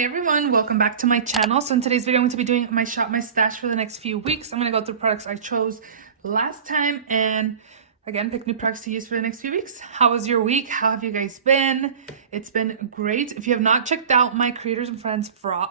Hey everyone, welcome back to my channel. So in today's video, I'm going to be doing my shop, my stash for the next few weeks. I'm going to go through products I chose last time and again, pick new products to use for the next few weeks. How was your week? How have you guys been? It's been great. If you have not checked out my Creators and Friends vlog,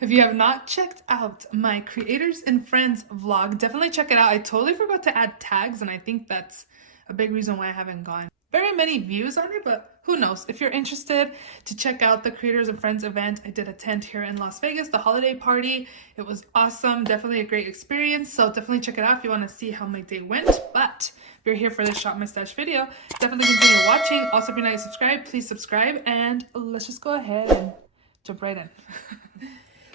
if you have not checked out my Creators and Friends vlog, definitely check it out. I totally forgot to add tags and I think that's a big reason why I haven't gone very many views on it, but who knows. If you're interested to check out the Creators and Friends event I did attend here in Las Vegas, the holiday party, it was awesome. Definitely a great experience. So definitely check it out if you want to see how my day went. But if you're here for this shop my stash video, definitely continue watching. Also, if you're not subscribed, please subscribe and let's just go ahead and jump right in.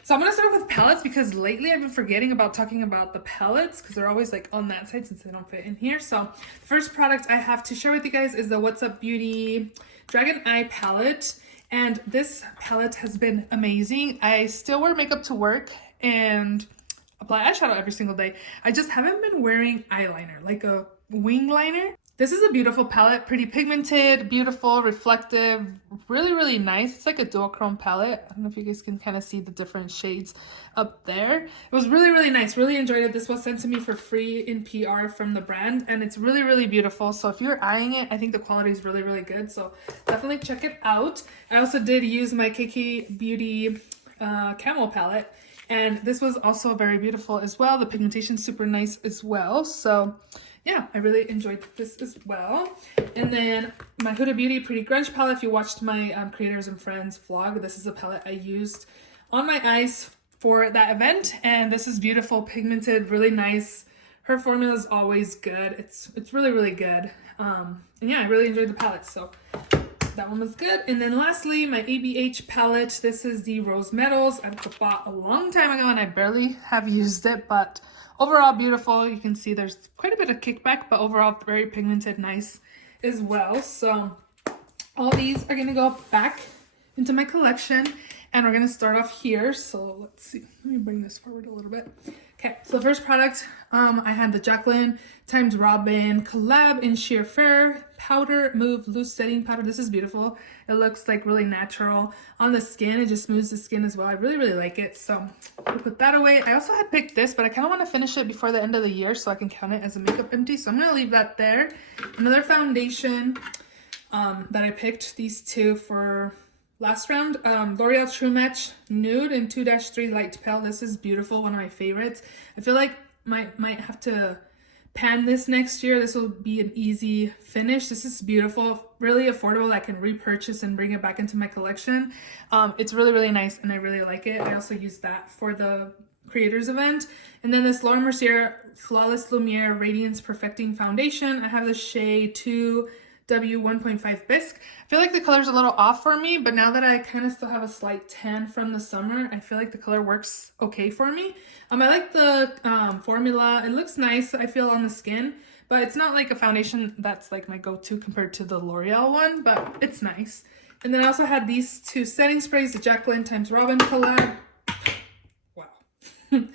So I'm going to start with palettes because lately I've been forgetting about talking about the palettes because they're always like on that side since they don't fit in here. So first product I have to share with you guys is the What's Up Beauty Dragon Eye palette. And this palette has been amazing. I still wear makeup to work and apply eyeshadow every single day. I just haven't been wearing eyeliner, like a wing liner. This is a beautiful palette, pretty pigmented, beautiful, reflective, really nice. It's like a duochrome palette. I don't know if you guys can kind of see the different shades up there. It was really nice, really enjoyed it. This was sent to me for free in PR from the brand and it's really beautiful. So if you're eyeing it, I think the quality is really good. So definitely check it out. I also did use my KK Beauty Camel palette and this was also very beautiful as well. The pigmentation super nice as well. So yeah, I really enjoyed this as well. And then my Huda Beauty Pretty Grunge palette. If you watched my Creators and Friends vlog, this is a palette I used on my eyes for that event. And this is beautiful, pigmented, really nice. Her formula is always good. It's really good. And yeah, I really enjoyed the palette. So that one was good. And then lastly, my ABH palette. This is the Rose Metals. I bought a long time ago and I barely have used it, but overall beautiful. You can see there's quite a bit of kickback, but overall very pigmented, nice as well. So all these are gonna go back into my collection and we're gonna start off here. So let's see, let me bring this forward a little bit. Okay, so the first product, I had the Jaclyn x Robin collab in Sheer Fair powder move loose setting powder. This is beautiful. It looks like really natural on the skin. It just smooths the skin as well. I really like it. So I'll put that away. I also had picked this, but I kind of want to finish it before the end of the year so I can count it as a makeup empty. So I'm going to leave that there. Another foundation that I picked, these two for last round, L'Oreal True Match Nude in 2-3 Light Pale. This is beautiful, one of my favorites. I feel like might have to pan this next year. This will be an easy finish. This is beautiful, really affordable. I can repurchase and bring it back into my collection. It's really nice and I really like it. I also use that for the creators event. And then this Laura Mercier Flawless Lumiere Radiance Perfecting Foundation. I have the shade 2W 1.5 Bisque. I feel like the color's a little off for me, but now that I kind of still have a slight tan from the summer, I feel like the color works okay for me. I like the formula. It looks nice, I feel, on the skin, but it's not like a foundation that's like my go-to compared to the L'Oreal one, but it's nice. And then I also had these two setting sprays, the Jaclyn x Robin collab. Wow.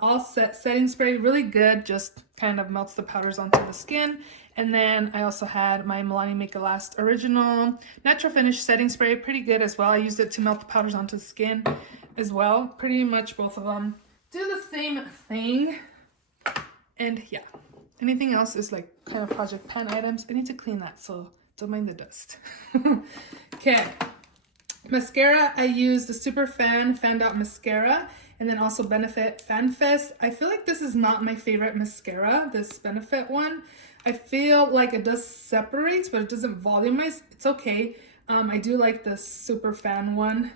All set setting spray, really good, just kind of melts the powders onto the skin. And then I also had my Milani Make It Last Original Natural Finish setting spray, pretty good as well. I used it to melt the powders onto the skin as well. Pretty much both of them do the same thing. And yeah, anything else is like kind of project pan items. I need to clean that, so don't mind the dust. Okay, mascara, I used the Super Fan Dot Mascara. And then also Benefit Fan Fest. I feel like this is not my favorite mascara, this Benefit one. I feel like it does separate, but it doesn't volumize. It's okay. I do like the Super Fan one.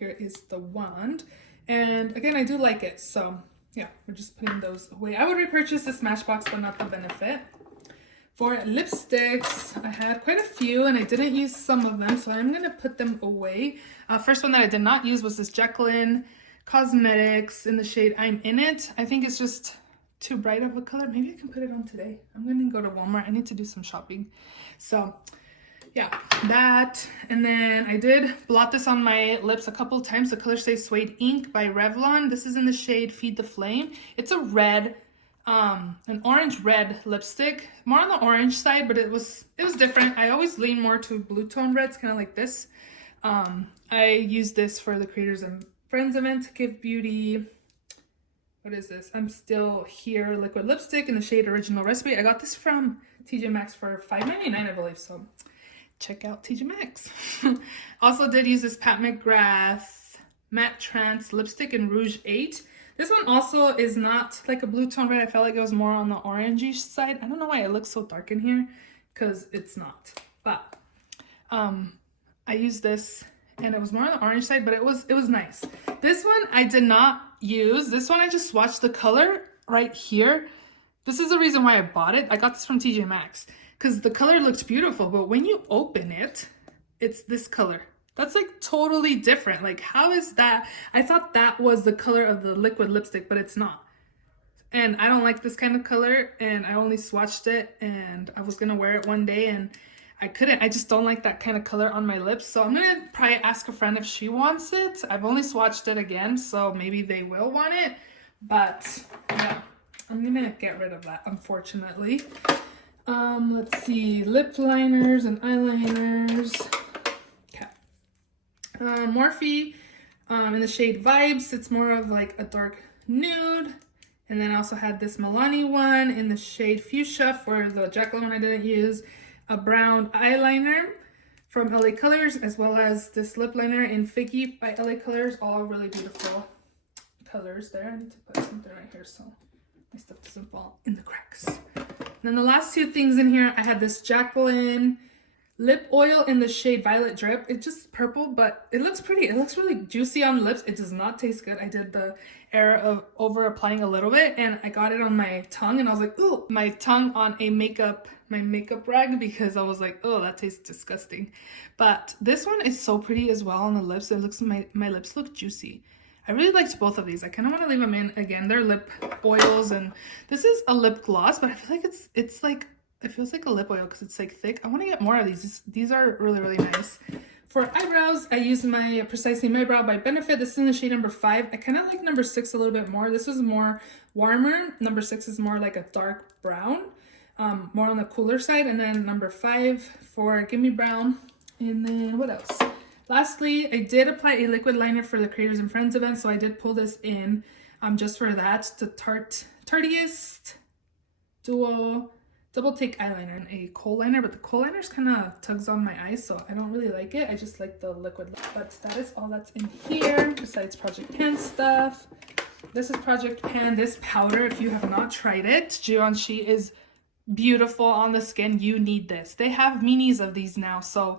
Here is the wand. And again, I do like it. So yeah, we're just putting those away. I would repurchase the Smashbox, but not the Benefit. For lipsticks, I had quite a few and I didn't use some of them, so I'm gonna put them away. First one that I did not use was this Jaclyn Cosmetics in the shade I'm In It. I think it's just too bright of a color. Maybe I can put it on today. I'm gonna go to Walmart. I need to do some shopping. So yeah, that. And then I did blot this on my lips a couple of times. The color Stays Suede Ink by Revlon. This is in the shade Feed the Flame. It's a red, an orange red lipstick, more on the orange side, but it was different. I always lean more to blue tone reds, kind of like this. I used this for the Creators and Friends event, Give Beauty. What is this? I'm Still Here liquid lipstick in the shade Original Recipe. I got this from TJ Maxx for $5.99, I believe, so check out TJ Maxx. Also did use this Pat McGrath Matte Trance lipstick in Rouge 8. This one also is not like a blue tone red. I felt like it was more on the orangey side. I don't know why it looks so dark in here, because it's not. But I used this and it was more on the orange side, but it was nice. This one I did not use. This one I just swatched the color right here. This is the reason why I bought it. I got this from TJ Maxx because the color looked beautiful, but when you open it, it's this color. That's like totally different. Like, how is that? I thought that was the color of the liquid lipstick, but it's not. And I don't like this kind of color, and I only swatched it, and I was gonna wear it one day and I couldn't. I just don't like that kind of color on my lips. So I'm gonna probably ask a friend if she wants it. I've only swatched it again, so maybe they will want it. But yeah, I'm gonna get rid of that, unfortunately. Let's see, lip liners and eyeliners. Okay. Morphe in the shade Vibes. It's more of like a dark nude. And then I also had this Milani one in the shade Fuchsia for the Jacqueline one I didn't use. A brown eyeliner from LA Colors, as well as this lip liner in Figgy by LA Colors. All really beautiful colors there. I need to put something right here so my stuff doesn't fall in the cracks. And then the last two things in here, I had this Jacqueline lip oil in the shade Violet Drip. It's just purple, but it looks pretty. It looks really juicy on the lips. It does not taste good. I did the error of over applying a little bit, and I got it on my tongue, and I was like, ooh, my tongue on a my makeup rag, because I was like, oh, that tastes disgusting. But this one is so pretty as well on the lips. It looks, my lips look juicy. I really liked both of these. I kind of want to leave them in. Again, they're lip oils, and this is a lip gloss, but I feel like it's like, it feels like a lip oil because it's like thick. I want to get more of these. These are really, really nice. For eyebrows, I used my Precisely My Brow by Benefit. This is in the shade number 5. I kind of like number 6 a little bit more. This is more warmer. Number 6 is more like a dark brown, more on the cooler side. And then number 5 for Gimme Brown. And then what else? Lastly, I did apply a liquid liner for the Creators and Friends event, so I did pull this in just for that. The Tarteist Duo Double Take Eyeliner and a kohl liner, but the kohl liner's kind of tugs on my eyes, so I don't really like it. I just like the liquid. But that is all that's in here, besides Project Pan stuff. This is Project Pan. This powder, if you have not tried it, Givenchy, is beautiful on the skin. You need this. They have minis of these now, so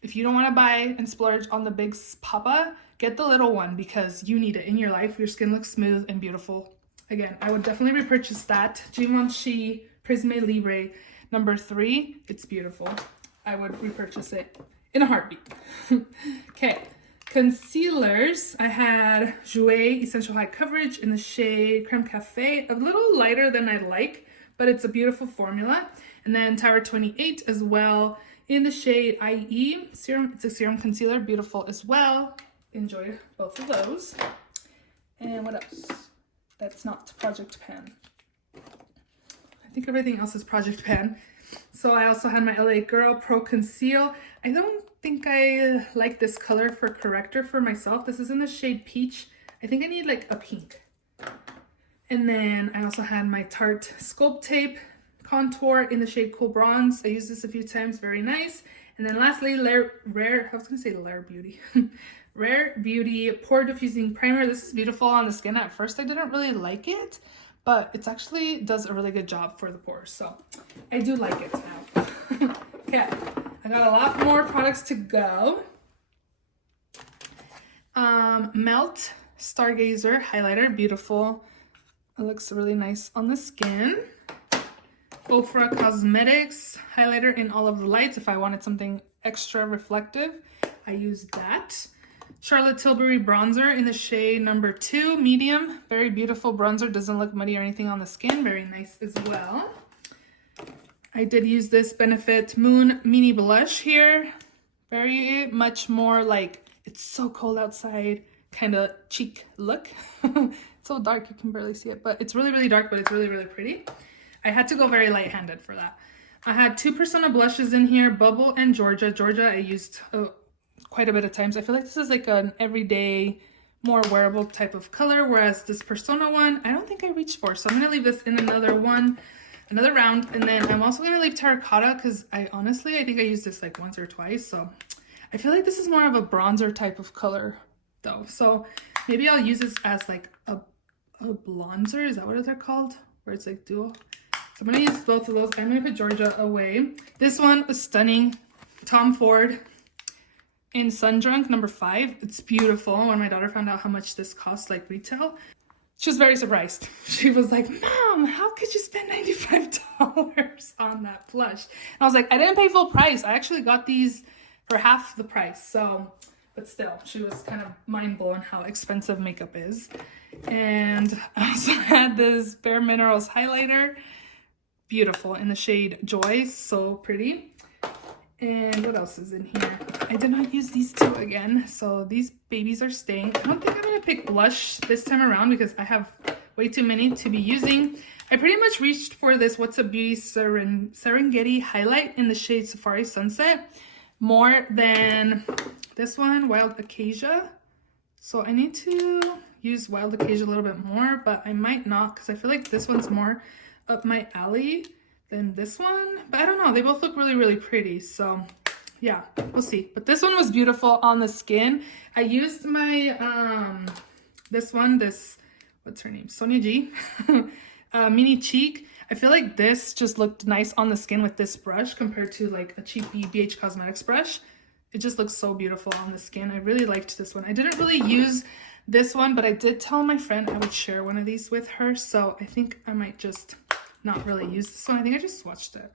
if you don't want to buy and splurge on the big papa, get the little one because you need it in your life. Your skin looks smooth and beautiful. Again, I would definitely repurchase that. Givenchy Prisme Libre number 3. It's beautiful. I would repurchase it in a heartbeat. Okay, concealers. I had Jouer Essential High Coverage in the shade Creme Cafe. A little lighter than I like, but it's a beautiful formula. And then Tower 28 as well in the shade IE Serum. It's a serum concealer, beautiful as well. Enjoyed both of those. And what else? That's not Project Pan. I think everything else is Project Pan. So I also had my LA Girl Pro Conceal. I don't think I like this color for corrector for myself. This is in the shade Peach. I think I need like a pink. And then I also had my Tarte Sculpt Tape Contour in the shade Cool Bronze. I used this a few times, very nice. And then lastly, Rare Beauty. Rare Beauty Pore Diffusing Primer. This is beautiful on the skin. At first I didn't really like it, but it's actually does a really good job for the pores. So I do like it now. Okay, I got a lot more products to go. Melt Stargazer Highlighter, beautiful. It looks really nice on the skin. Ofra Cosmetics highlighter in all of the lights. If I wanted something extra reflective, I used that. Charlotte Tilbury bronzer in the shade number 2, medium. Very beautiful bronzer. Doesn't look muddy or anything on the skin. Very nice as well. I did use this Benefit Moon Mini Blush here. Very much more like, it's so cold outside kind of cheek look. It's so dark you can barely see it, but it's really, really dark, but it's really, really pretty. I had to go very light-handed for that. I had 2 Persona blushes in here, Bubble and Georgia. Georgia I used quite a bit of times. I feel like this is like an everyday, more wearable type of color, whereas this Persona one, I don't think I reached for. So I'm going to leave this in another round. And then I'm also going to leave Terracotta because I think I used this like once or twice. So I feel like this is more of a bronzer type of color though. So maybe I'll use this as like a blonzer. Is that what they're called? Where it's like dual. So I'm going to use both of those. I'm going to put Georgia away. This one was stunning. Tom Ford in Sundrunk number 5. It's beautiful. When my daughter found out how much this cost, like retail, she was very surprised. She was like, Mom, how could you spend $95 on that blush? And I was like, I didn't pay full price. I actually got these for half the price. So, but still, she was kind of mind blown how expensive makeup is. And I also had this Bare Minerals highlighter. Beautiful in the shade Joy. So pretty. And what else is in here? I did not use these two again, so these babies are staying. I don't think I'm going to pick blush this time around because I have way too many to be using. I pretty much reached for this What's Up Beauty Serengeti highlight in the shade Safari Sunset more than this one, Wild Acacia. So I need to use Wild Acacia a little bit more, but I might not because I feel like this one's more up my alley than this one, but I don't know, they both look really, really pretty. So yeah, we'll see. But this one was beautiful on the skin. I used my this what's her name, Sonia G mini cheek. I feel like this just looked nice on the skin with this brush compared to like a cheap BH Cosmetics brush. It just looks so beautiful on the skin. I really liked this one. I didn't really use this one, but I did tell my friend I would share one of these with her, so I think I might just not really use this one. I think I just swatched it.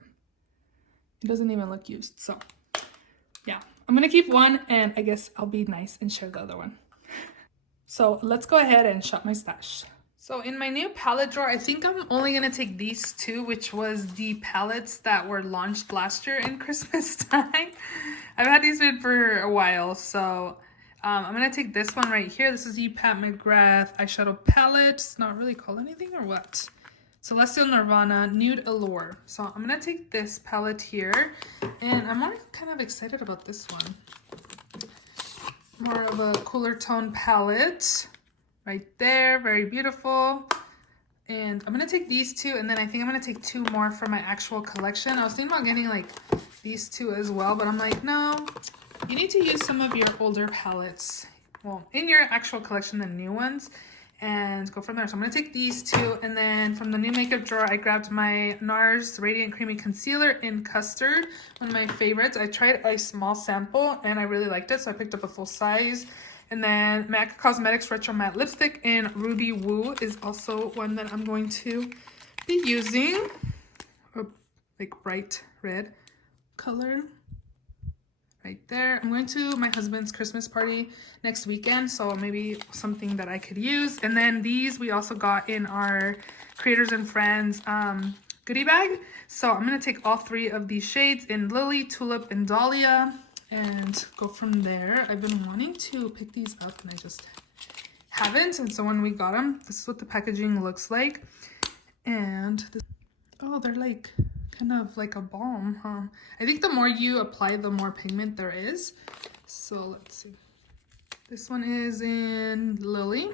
It doesn't even look used. So yeah, I'm gonna keep one and I guess I'll be nice and share the other one. So let's go ahead and shop my stash. So in my new palette drawer, I think I'm only gonna take these two, which was the palettes that were launched last year in Christmas time. I've had these in for a while, so I'm gonna take this one right here. This is the Pat McGrath eyeshadow palette. It's not really called anything or what? Celestial Nirvana Nude Allure. So I'm going to take this palette here, and I'm more kind of excited about this one. More of a cooler tone palette right there. Very beautiful. And I'm going to take these two, and then I think I'm going to take 2 more from my actual collection. I was thinking about getting like these 2 as well, but I'm like, no, you need to use some of your older palettes. Well, in your actual collection, the new ones, and go from there. So I'm going to take these 2, and then from the new makeup drawer, I grabbed my NARS Radiant Creamy Concealer in Custard, one of my favorites. I tried a small sample, and I really liked it, so I picked up a full size. And then MAC Cosmetics Retro Matte Lipstick in Ruby Woo is also one that I'm going to be using. A like bright red color. Right there. I'm going to my husband's Christmas party next weekend, so maybe something that I could use. And then these we also got in our Creators and Friends goodie bag. So I'm going to take all 3 of these shades in Lily, Tulip, and Dahlia and go from there. I've been wanting to pick these up and I just haven't. And so when we got them, this is what the packaging looks like. And this, oh, they're like kind of like a balm, huh? I think the more you apply, the more pigment there is. So let's see. This one is in Lily.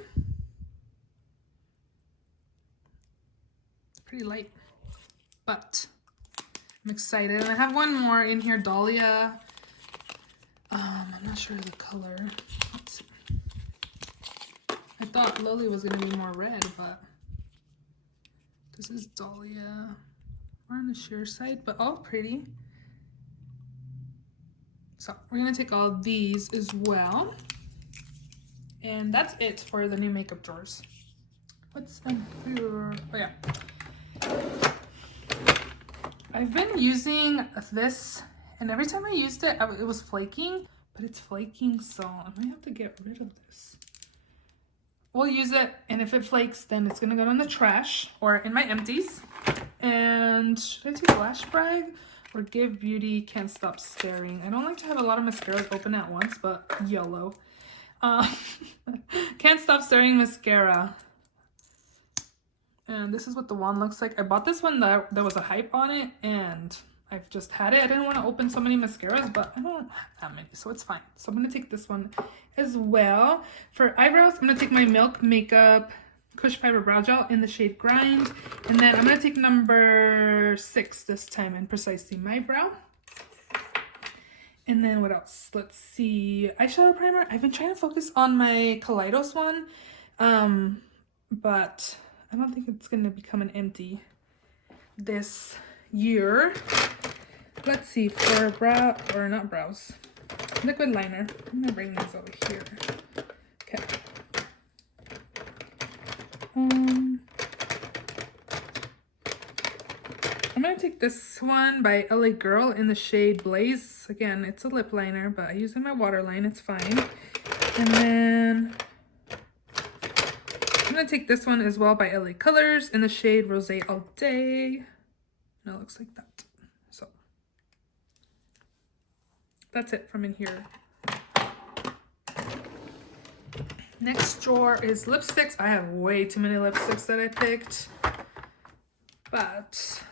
It's pretty light, but I'm excited. And I have one more in here, Dahlia. I'm not sure of the color. Let's see. I thought Lily was gonna be more red, but this is Dahlia. More on the sheer side, but all pretty. So we're gonna take all these as well. And that's it for the new makeup drawers. What's in here? Oh yeah. I've been using this, and every time I used it, it was flaking, but it's flaking, so I might have to get rid of this. We'll use it, and if it flakes, then it's gonna go in the trash or in my empties. And should I take Lash Brag or Give Beauty Can't Stop Staring? I don't like to have a lot of mascaras open at once, but yellow. Can't Stop Staring mascara. And this is what the wand looks like. I bought this one that there was a hype on it, and I've just had it. I didn't want to open so many mascaras, but I don't have that many, so it's fine. So I'm going to take this one as well. For eyebrows, I'm going to take my Milk Makeup Cush Fiber Brow Gel in the shade Grind. And then I'm going to take number 6 this time in Precisely My Brow. And then what else? Let's see. Eyeshadow primer. I've been trying to focus on my Kaleidos one, but I don't think it's going to become an empty this year. Let's see, for brow, or not brows, liquid liner. I'm gonna bring these over here. Okay. I'm gonna take this one by LA Girl in the shade Blaze. Again, it's a lip liner, but I use it in my waterline, it's fine. And then I'm gonna take this one as well by LA Colors in the shade Rose All Day. And it looks like that. So that's it from in here. Next drawer is lipsticks. I have way too many lipsticks that I picked, but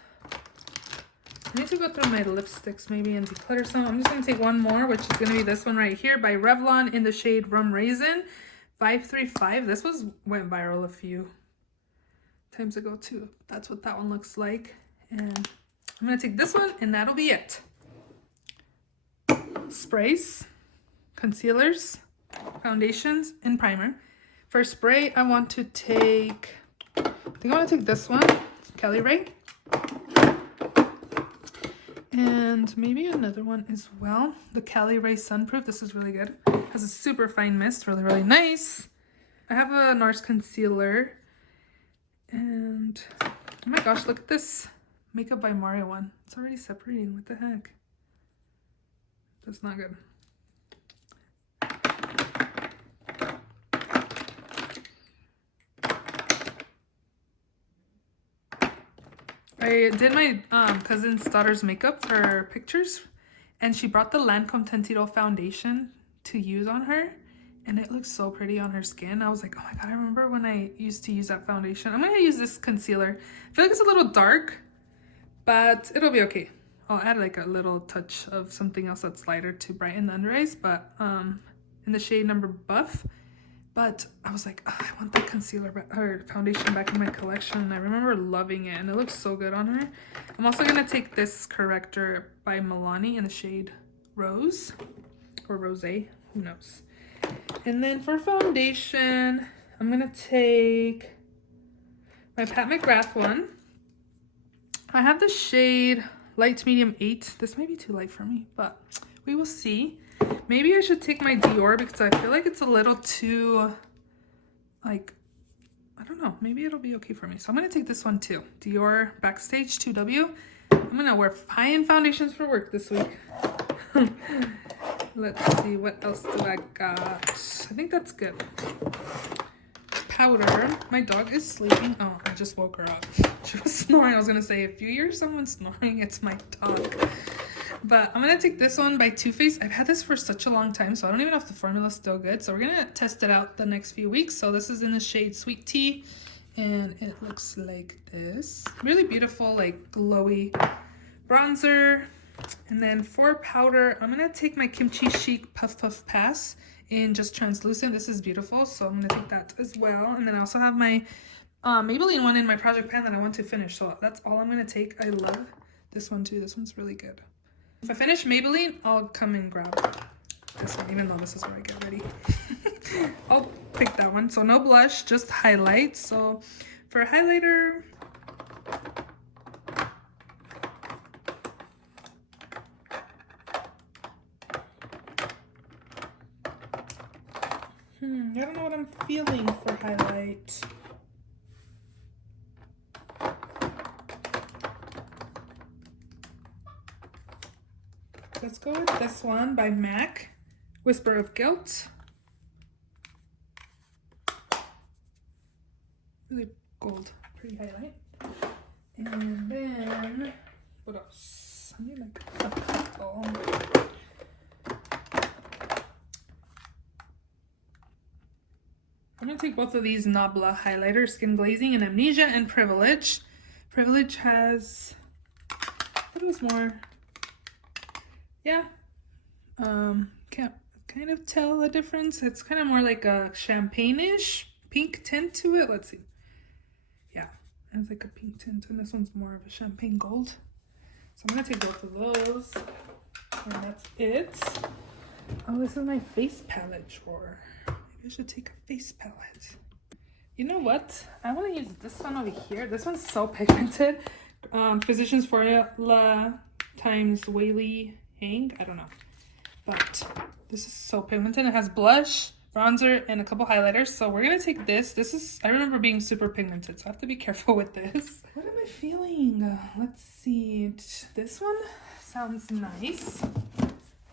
I need to go through my lipsticks maybe and declutter some. I'm just going to take one more, which is going to be this one right here by Revlon in the shade Rum Raisin 535. This went viral a few times ago too. That's what that one looks like. And I'm going to take this one and that'll be it. Sprays, concealers, foundations, and primer. For spray, I want to take, I think I want to take this one, Kelly Ray. And maybe another one as well. The Cali Ray Sunproof. This is really good. It has a super fine mist. Really, really nice. I have a NARS concealer. And oh my gosh, look at this Makeup by Mario one. It's already separating. What the heck? That's not good. I did my cousin's daughter's makeup for pictures, and she brought the Lancome Tintito foundation to use on her, and it looks so pretty on her skin. I was like, oh my god, I remember when I used to use that foundation. I'm gonna use this concealer. I feel like it's a little dark, but it'll be okay. I'll add like a little touch of something else that's lighter to brighten the under eyes, but in the shade number Buff. But I was like, oh, I want that concealer or foundation back in my collection. And I remember loving it, and it looks so good on her. I'm also going to take this corrector by Milani in the shade Rose or Rosé, who knows. And then for foundation, I'm going to take my Pat McGrath one. I have the shade Light Medium 8. This might be too light for me, but we will see. Maybe I should take my Dior because I feel like it's a little too, like, I don't know. Maybe it'll be okay for me. So I'm going to take this one too. Dior Backstage 2W. I'm going to wear high-end foundations for work this week. Let's see. What else do I got? I think that's good. Powder. My dog is sleeping. Oh, I just woke her up. She was snoring. I was going to say, if you hear someone snoring, it's my dog. But I'm going to take this one by Too Faced. I've had this for such a long time, so I don't even know if the formula's still good. So we're going to test it out the next few weeks. So this is in the shade Sweet Tea, and it looks like this. Really beautiful, like glowy bronzer. And then for powder, I'm going to take my Kimchi Chic Puff Puff Pass in just translucent. This is beautiful, so I'm going to take that as well. And then I also have my Maybelline one in my project pan that I want to finish. So that's all I'm going to take. I love this one too. This one's really good. If I finish Maybelline, I'll come and grab this one, even though this is where I get ready. I'll pick that one. So no blush, just highlight. So for a highlighter, I don't know what I'm feeling for highlight. Let's go with this one by MAC, Whisper of Guilt. Really gold, pretty highlight. And then, what else? I need like a couple. I'm gonna take both of these Nabla highlighters, Skin Glazing and Amnesia and Privilege. Privilege has, what was more? Yeah, can't kind of tell the difference. It's kind of more like a champagne-ish pink tint to it. Let's see. Yeah, it's like a pink tint, and this one's more of a champagne gold. So I'm gonna take both of those, and that's it. Oh, this is my face palette drawer. Maybe I should take a face palette. You know what? I want to use this one over here. This one's so pigmented. Physicians Formula times Whaley Hang. I don't know. But this is so pigmented. It has blush, bronzer, and a couple highlighters. So we're going to take this. This is, I remember being super pigmented, so I have to be careful with this. What am I feeling? Let's see. This one sounds nice.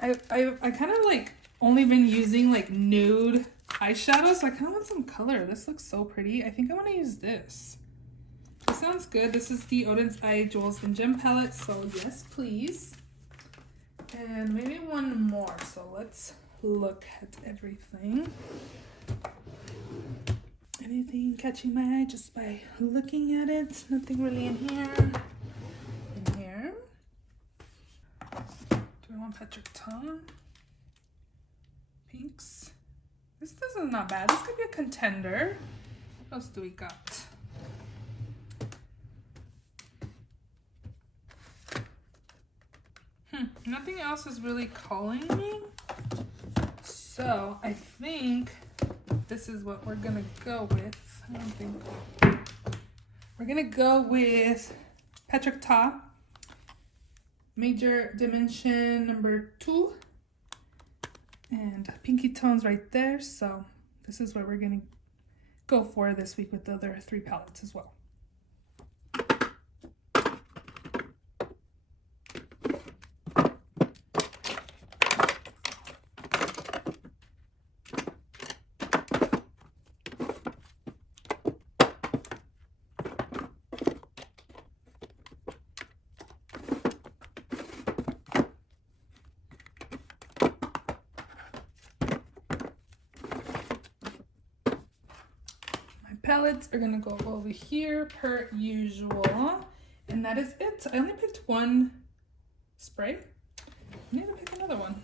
I kind of like only been using like nude eyeshadow, so I kind of want some color. This looks so pretty. I think I want to use this. This sounds good. This is the Odin's Eye Jewels and Gem palette, so yes, please. And maybe one more, so let's look at everything. Anything catching my eye just by looking at it? Nothing really in here. In here. Do I want Patrick Tom? Pinks. This is not bad. This could be a contender. What else do we got? Nothing else is really calling me. So I think this is what we're gonna go with. I don't think we're gonna go with Patrick Ta, Major Dimension number 2. And pinky tones right there. So this is what we're gonna go for this week with the other 3 palettes as well. Palettes are gonna go over here per usual, and that is it. I only picked one spray. I need to pick another one.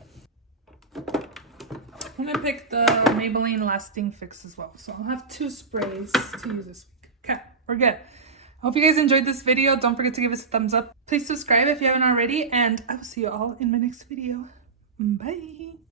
I'm gonna pick the Maybelline Lasting Fix as well, so I'll have 2 sprays to use this week. Okay, we're good. I hope you guys enjoyed this video. Don't forget to give us a thumbs up. Please subscribe if you haven't already, and I will see you all in my next video. Bye.